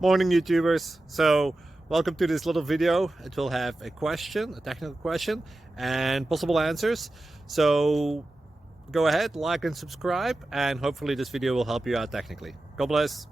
Morning YouTubers. So welcome to this little video. It will have a question, a technical question, and possible answers. So go ahead, like and subscribe, and hopefully this video will help you out technically. God bless.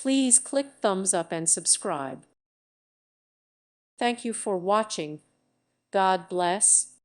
Please click thumbs up and subscribe. Thank you for watching. God bless.